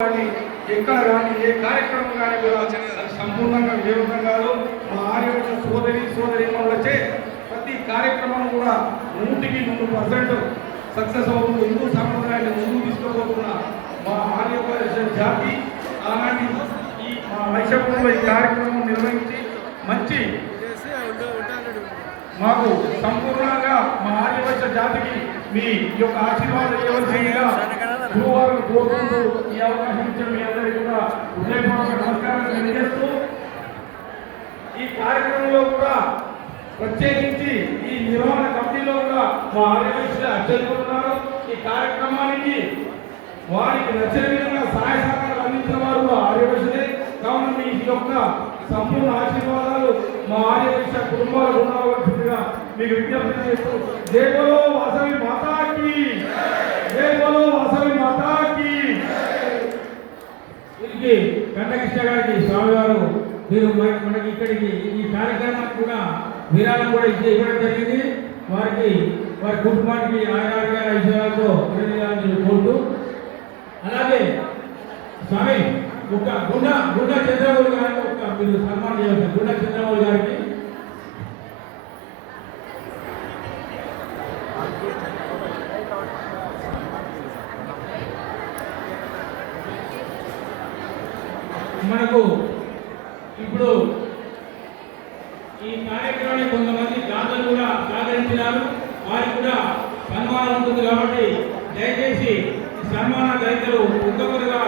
కానీ ఎక్కడ కానీ ఏ కార్యక్రమం కానీ కూడా సంపూర్ణంగా విజయవంతం కాదు. మా ఆర్యవైశ్య సోదరీమణులచే ప్రతి కార్యక్రమం కూడా 100% సక్సెస్ అవుతుంది. హిందూ సాంప్రదాయాన్ని ముందుకు తీసుకోబోతున్న మా ఆర్యవైశ్య జాతి అలాంటి ఈ మా వైశ్యపురంలో ఈ కార్యక్రమం నిర్వహించి మంచి మాకు సంపూర్ణంగా మా ఆర్యవైశ్య జాతికి మీ యొక్క ఆశీర్వాదం ఇవ్వవలసిందిగా గురువారం కోరుకుంటూ ఈ అవకాశం ఇచ్చిన మీ అందరికీ కూడా హృదయపూర్వక నమస్కారం తెలియజేస్తూ ఈ కార్యక్రమంలో కూడా ప్రత్యేకించి ఈ నిర్వహణ కమిటీలో కూడా మా ఆర్యవైశ్యులు అధ్యక్షులు ఉన్నారు. ఈ కార్యక్రమానికి వారికి నచ్చిన విధంగా సహాయ సహకారాలు అందించిన వారు ఆర్యవైశ్యులే. కావున మీ యొక్క సంపూర్ణ ఆశీర్వాదాలు మా ఆర్యవైశ్య కుటుంబాలకు ఉండవలసిందిగా మీకు విజ్ఞప్తి చేస్తూ జై బోలో వాసవి మాతాకి, జై బోలో వాసవి మాతాకి. వీరికి కంఠకృష్ణ గారికి స్వామి గారు మీరు మనకి ఇక్కడికి ఈ కార్యక్రమానికి కూడా విరాళం కూడా ఇవ్వడం జరిగింది. వారికి వారి కుటుంబానికి ఆయన విషయాలతో కోరుతూ అలాగే స్వామి ఒక గుండా చంద్రబాబు గారికి ఒక మీరు సన్మానం చేయాలి. గుండా చంద్రబాబు గారికి మనకు ఇప్పుడు ఈ కార్యక్రమాన్ని కొంతమంది దాతలు కూడా సహకరించినారు. వారికి కూడా సన్మానం ఉంటుంది కాబట్టి దయచేసి సన్మాన గ్రహీతలు ఒక్కొక్కరుగా